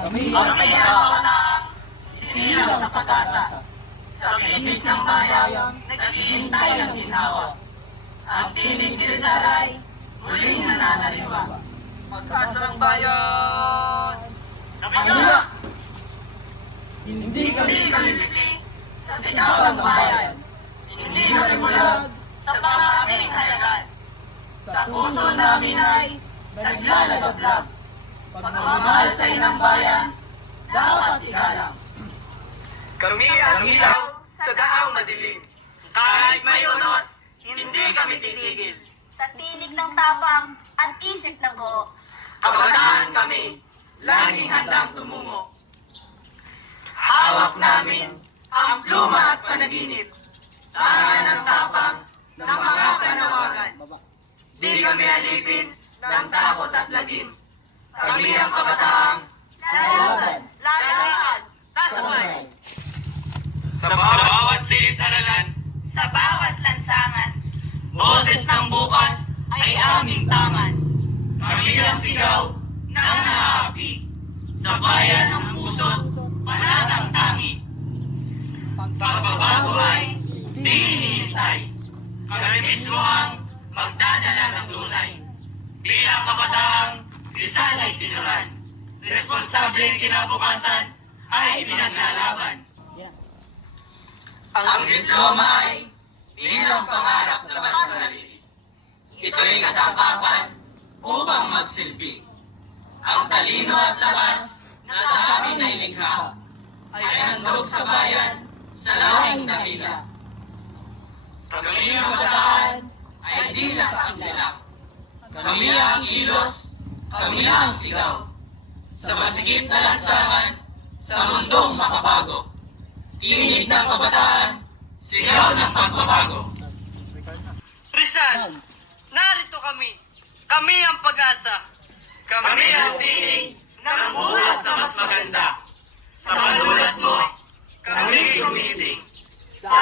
Kami ang kabataan, silang sa pag-asa. Sa pisis ng bayan, naghihintay ng ginhawa. Ang tinig ni Rizal muling nananaliwa. Pag-asa ng bayan! Kami! Hindi kami piling sa sigaw ng bayan. Hindi kami bulag sa pang-aming hayagan. Sa puso namin ay naglalagablab. Pagmamahalsay ng bayan, dapat igalang. Kami ang ilaw sa daang madilim. Kahit may unos, hindi kami titigil. Sa tinig ng tapang at isip na buo. Kabataan kami, laging handang tumungo. Hawak namin ang pluma at panaginip. Tangan ang tapang ng mga panawagan. Di kami alipin ng takot at lagim. Kami ang kabataang lalaban, lalaan, sasabay. Sa bawat silid-aralan, Sa bawat lansangan, Boses ng bukas ay aming tangan. Kami ang sigaw ng naapi. Sa bayan ng puso't panatang tangi. Pagbabago ay di hinihintay. Kami mismo ang magdadala ng tunay. Bilang kabataang Rizal ay tinuran. Responsableng kinabukasan ay pinaglalaban. Ang diploma ay bilang pangarap laban sa sarili. Ito'y kasangkapan upang magsilbi. Ang talino at lakas na sa amin ay likha ay handog sa bayan sa lahing dakila. Kami ang kabataan ay di nakasilak. Kami ang ilos, kami ang sigaw. Sa masigit na lansangan, sa mundong makabago. Tinig ng kabataan, sigaw ng pagbabago. Rizal, narito kami. Kami ang pag-asa. Kami ang tinig ng bukas na mas maganda. Sa panulat mo, kami gumising. Sa